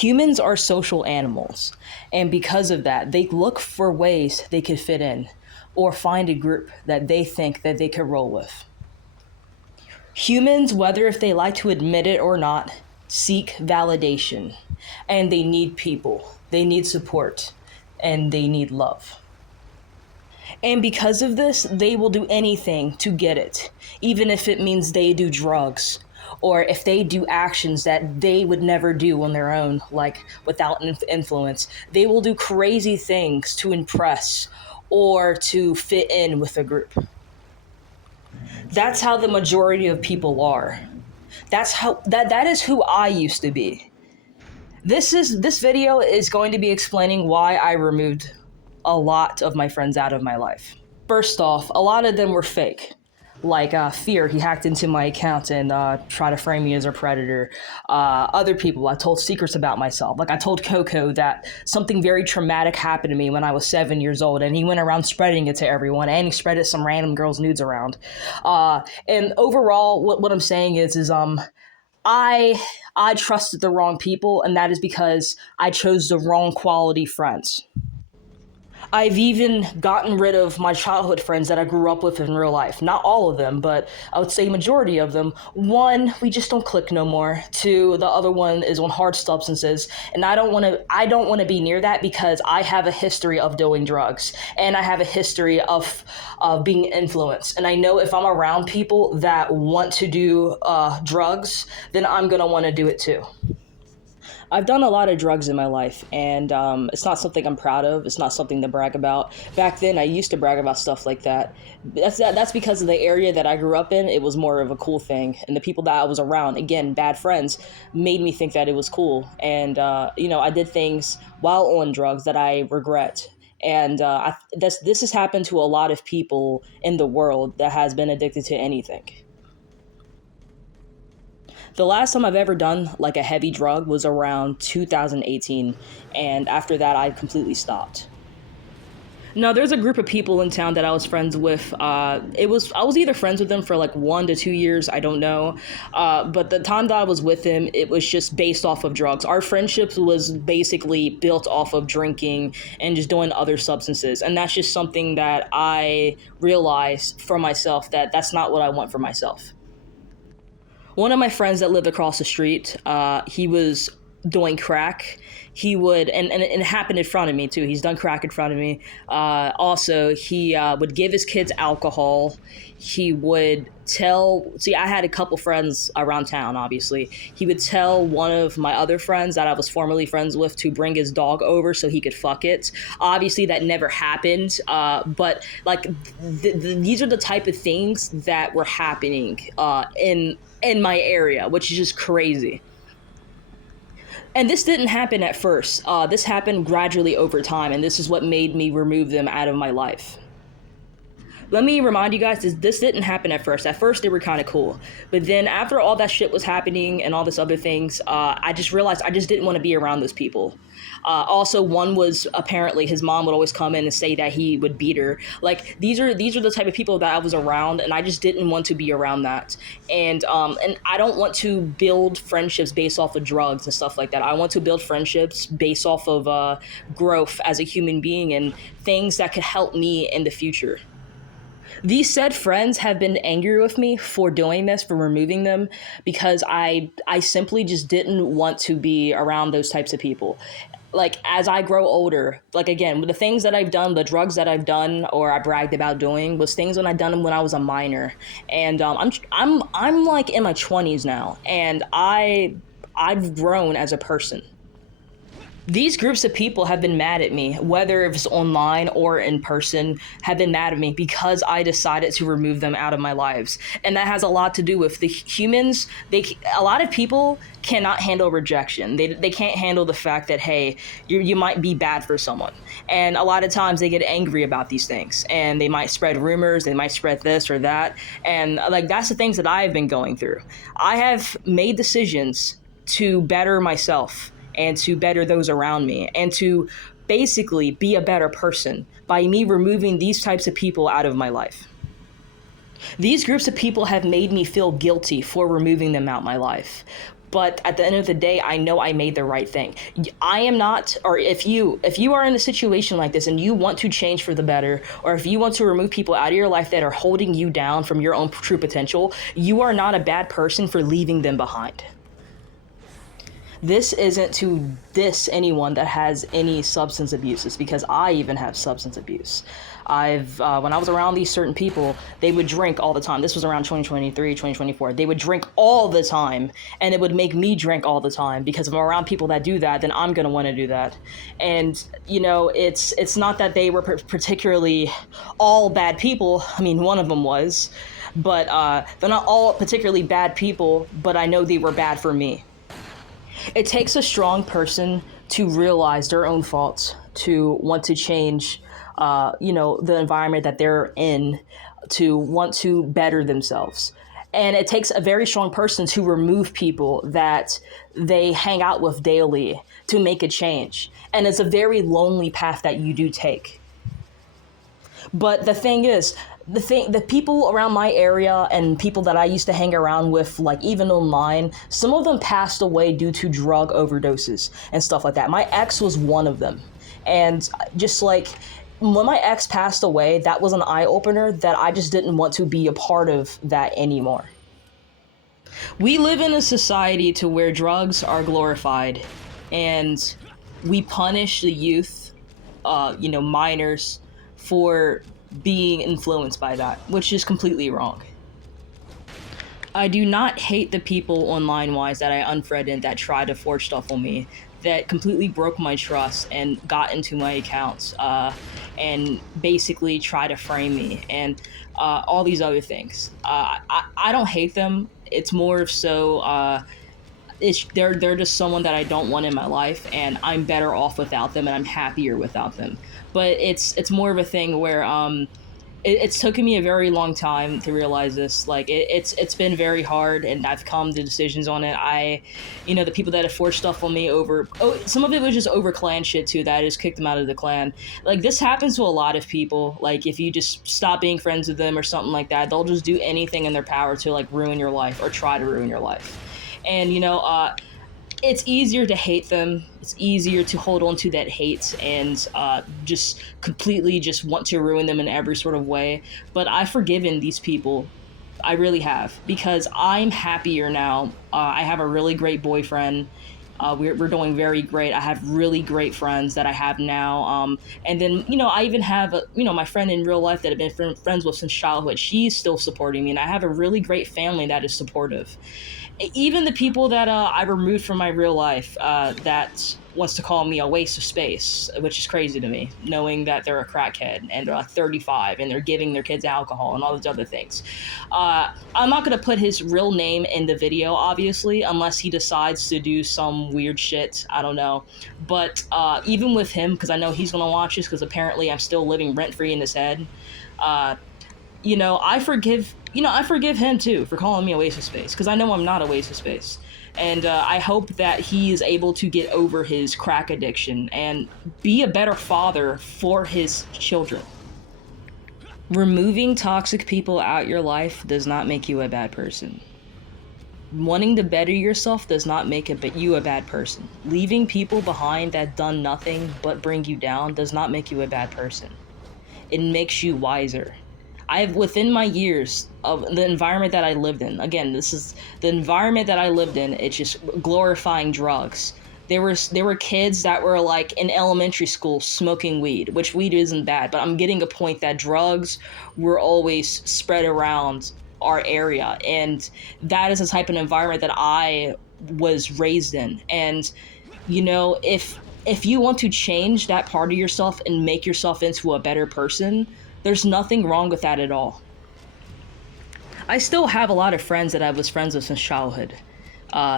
Humans are social animals, and because of that, they look for ways they could fit in or find a group that they think that they could roll with. Humans, whether if they like to admit it or not, seek validation, and they need people, they need support, and they need love. And because of this, they will do anything to get it, even if it means they do drugs or if they do actions that they would never do on their own, like without influence. They will do crazy things to impress or to fit in with a group. That's how the majority of people are. That is who I used to be. This video is going to be explaining why I removed a lot of my friends out of my life. First off, a lot of them were fake. Like Fear, he hacked into my account and tried to frame me as a predator. Other people, I told secrets about myself. Like I told Coco that something very traumatic happened to me when I was 7 years old, and he went around spreading it to everyone, and he spread it some random girl's nudes around. And overall, what I'm saying is I trusted the wrong people, and that is because I chose the wrong quality friends. I've even gotten rid of my childhood friends that I grew up with in real life. Not all of them, but I would say majority of them. One, we just don't click no more. Two, the other one is on hard substances, and I don't want to be near that because I have a history of doing drugs, and I have a history of being influenced. And I know if I'm around people that want to do drugs, then I'm gonna want to do it too. I've done a lot of drugs in my life, and it's not something I'm proud of. It's not something to brag about. Back then, I used to brag about stuff like that. That's because of the area that I grew up in. It was more of a cool thing, and the people that I was around, again, bad friends, made me think that it was cool. And I did things while on drugs that I regret. And this has happened to a lot of people in the world that has been addicted to anything. The last time I've ever done like a heavy drug was around 2018, and after that I completely stopped. Now, there's a group of people in town that I was friends with. I was either friends with them for like 1 to 2 years, I don't know. But the time that I was with them, it was just based off of drugs. Our friendship was basically built off of drinking and just doing other substances. And that's just something that I realized for myself that that's not what I want for myself. One of my friends that lived across the street, he was doing crack. He would, and it happened in front of me too. He's done crack in front of me. Also, he would give his kids alcohol. He would I had a couple friends around town, obviously. He would tell one of my other friends that I was formerly friends with to bring his dog over so he could fuck it. Obviously, that never happened. But like, these are the type of things that were happening in my area, which is just crazy. And this didn't happen at first. This happened gradually over time, and this is what made me remove them out of my life. Let me remind you guys, this didn't happen at first. At first, they were kind of cool. But then after all that shit was happening and all this other things, I just realized I just didn't want to be around those people. Also, one was apparently his mom would always come in and say that he would beat her. Like, these are the type of people that I was around, and I just didn't want to be around that. And I don't want to build friendships based off of drugs and stuff like that. I want to build friendships based off of growth as a human being and things that could help me in the future. These said friends have been angry with me for doing this, for removing them, because I simply just didn't want to be around those types of people. Like, as I grow older, like, again, the things that I've done, the drugs that I've done or I bragged about doing was things when I done them when I was a minor. And I'm like in my 20s now, and I've grown as a person. These groups of people have been mad at me, whether it's online or in person, have been mad at me because I decided to remove them out of my lives. And that has a lot to do with the humans. A lot of people cannot handle rejection. They can't handle the fact that, hey, you might be bad for someone. And a lot of times they get angry about these things, and they might spread rumors, they might spread this or that. And like, that's the things that I've been going through. I have made decisions to better myself and to better those around me, and to basically be a better person by me removing these types of people out of my life. These groups of people have made me feel guilty for removing them out of my life. But at the end of the day, I know I made the right thing. I am not, or if you are in a situation like this and you want to change for the better, or if you want to remove people out of your life that are holding you down from your own true potential, you are not a bad person for leaving them behind. This isn't to diss anyone that has any substance abuses, because I even have substance abuse. When I was around these certain people, they would drink all the time. This was around 2023, 2024. They would drink all the time, and it would make me drink all the time, because if I'm around people that do that, then I'm going to want to do that. And, it's not that they were particularly all bad people. I mean, one of them was, but they're not all particularly bad people, but I know they were bad for me. It takes a strong person to realize their own faults, to want to change, the environment that they're in, to want to better themselves. And it takes a very strong person to remove people that they hang out with daily to make a change. And it's a very lonely path that you do take. But the thing is, the people around my area and people that I used to hang around with, like even online, some of them passed away due to drug overdoses and stuff like that. My ex was one of them. And just like when my ex passed away, that was an eye opener that I just didn't want to be a part of that anymore. We live in a society to where drugs are glorified, and we punish the youth, minors, for being influenced by that, which is completely wrong. I do not hate the people online wise that I unfriended that tried to forge stuff on me, that completely broke my trust and got into my accounts, and basically try to frame me and all these other things. I don't hate them. It's more of so they're just someone that I don't want in my life, and I'm better off without them, and I'm happier without them. But it's more of a thing where it's taken me a very long time to realize this. Like it's been very hard, and I've come to decisions on it. The people that have forced stuff on me over, some of it was just over clan shit too, that I just kicked them out of the clan. Like this happens to a lot of people. Like if you just stop being friends with them or something like that, they'll just do anything in their power to like ruin your life or try to ruin your life. And it's easier to hate them. It's easier to hold on to that hate and just completely just want to ruin them in every sort of way. But I've forgiven these people. I really have, because I'm happier now. I have a really great boyfriend. We're doing very great. I have really great friends that I have now. And then, I even have, my friend in real life that I've been friends with since childhood. She's still supporting me. And I have a really great family that is supportive. Even the people that I removed from my real life that wants to call me a waste of space, which is crazy to me, knowing that they're a crackhead and they're like 35 and they're giving their kids alcohol and all these other things. I'm not going to put his real name in the video, obviously, unless he decides to do some weird shit. I don't know. But even with him, because I know he's going to watch this, because apparently I'm still living rent-free in his head, I forgive him too for calling me a waste of space, because I know I'm not a waste of space. And I hope that he is able to get over his crack addiction and be a better father for his children. Removing toxic people out your life does not make you a bad person. Wanting to better yourself does not make you a bad person. Leaving people behind that done nothing but bring you down does not make you a bad person. It makes you wiser. Within my years of the environment that I lived in, again, this is the environment that I lived in, it's just glorifying drugs. There were kids that were like in elementary school smoking weed, which weed isn't bad, but I'm getting a point that drugs were always spread around our area. And that is the type of environment that I was raised in. And, if you want to change that part of yourself and make yourself into a better person, there's nothing wrong with that at all. I still have a lot of friends that I was friends with since childhood.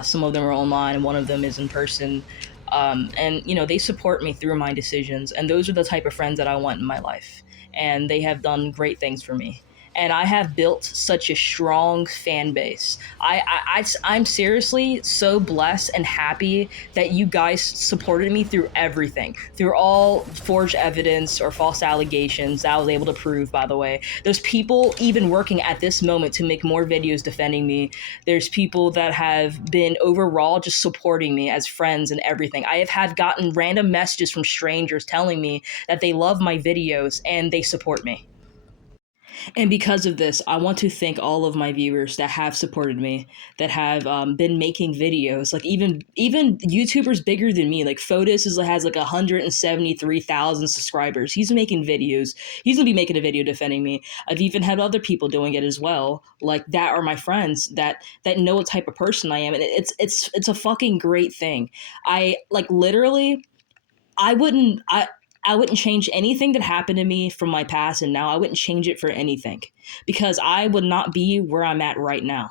Some of them are online, and one of them is in person. And they support me through my decisions. And those are the type of friends that I want in my life. And they have done great things for me. and I have built such a strong fan base. I'm seriously so blessed and happy that you guys supported me through everything, through all forged evidence or false allegations that I was able to prove, by the way. There's people even working at this moment to make more videos defending me. There's people that have been overall just supporting me as friends and everything. I have had gotten random messages from strangers telling me that they love my videos and they support me. And because of this, I want to thank all of my viewers that have supported me, that have been making videos. Like even YouTubers bigger than me, like Fotis has like 173,000 subscribers. He's making videos. He's gonna be making a video defending me. I've even had other people doing it as well, like that are my friends that know what type of person I am, and it's a fucking great thing. I like literally I wouldn't change anything that happened to me from my past and now. I wouldn't change it for anything because I would not be where I'm at right now.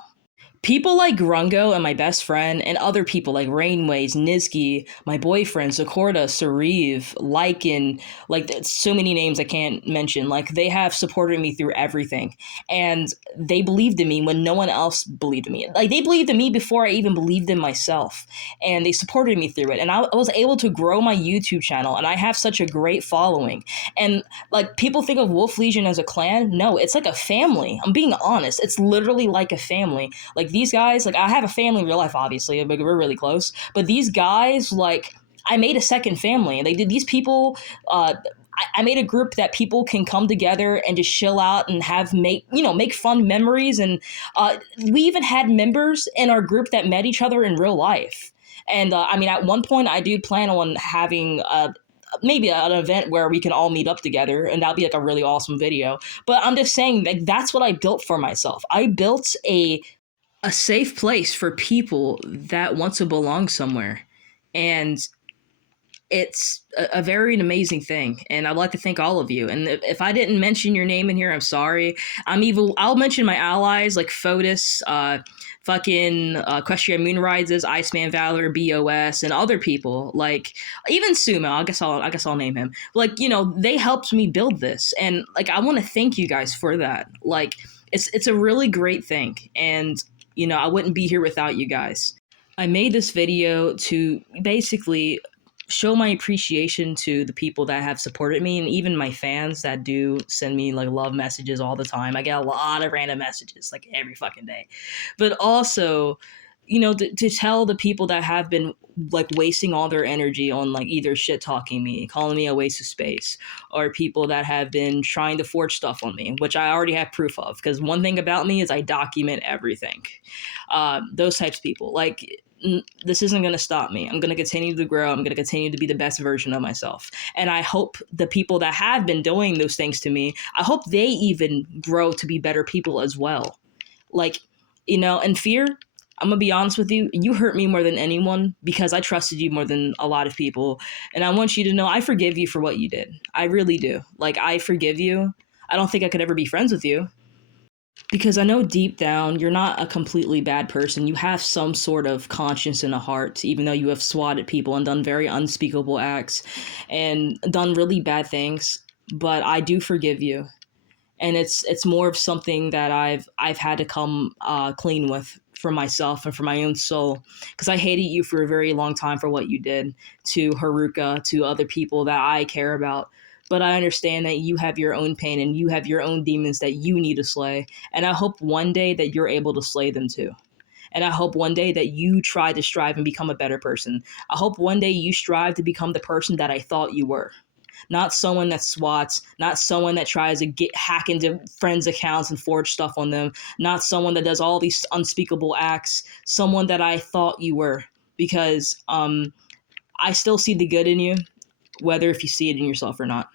People like Grungo and my best friend, and other people like Rainways, Nizki, my boyfriend, Zakorda, Sariv, Lycan, like so many names I can't mention. Like they have supported me through everything, and they believed in me when no one else believed in me. Like they believed in me before I even believed in myself, and they supported me through it. And I was able to grow my YouTube channel, and I have such a great following. And like people think of Wolf Legion as a clan. No, it's like a family. I'm being honest. It's literally like a family. Like these guys, like I have a family in real life, obviously, like, we're really close. But these guys, like I made a second family, and they did these people. I made a group that people can come together and just chill out and have make fun memories. And we even had members in our group that met each other in real life. And I mean, at one point, I do plan on having maybe an event where we can all meet up together, and that'll be like a really awesome video. But I'm just saying, like, that's what I built for myself. I built a safe place for people that want to belong somewhere. And it's a very amazing thing, and I'd like to thank all of you. And if I didn't mention your name in here, I'm sorry. I'll mention my allies like Fotis, fucking Equestria Moonrises, Iceman Valor, BOS, and other people like even Sumo. I guess I'll name him. Like they helped me build this, and like I want to thank you guys for that. Like it's a really great thing, and I wouldn't be here without you guys. I made this video to basically show my appreciation to the people that have supported me, and even my fans that do send me like love messages all the time. I get a lot of random messages like every fucking day. But also, to tell the people that have been like wasting all their energy on like either shit talking me, calling me a waste of space, or people that have been trying to forge stuff on me, which I already have proof of. Because one thing about me is I document everything. Those types of people, like this isn't going to stop me. I'm going to continue to grow. I'm going to continue to be the best version of myself. And I hope the people that have been doing those things to me, I hope they even grow to be better people as well. Like, and Fear, I'm going to be honest with you, you hurt me more than anyone because I trusted you more than a lot of people. And I want you to know I forgive you for what you did. I really do. Like, I forgive you. I don't think I could ever be friends with you because I know deep down you're not a completely bad person. You have some sort of conscience and a heart, even though you have swatted people and done very unspeakable acts and done really bad things. But I do forgive you, and it's more of something that I've had to come clean with for myself and for my own soul, because I hated you for a very long time for what you did to Haruka, to other people that I care about. But I understand that you have your own pain and you have your own demons that you need to slay. And I hope one day that you're able to slay them too. And I hope one day that you try to strive and become a better person. I hope one day you strive to become the person that I thought you were. Not someone that swats, not someone that tries to hack into friends' accounts and forge stuff on them, not someone that does all these unspeakable acts, someone that I thought you were. Because I still see the good in you, whether if you see it in yourself or not.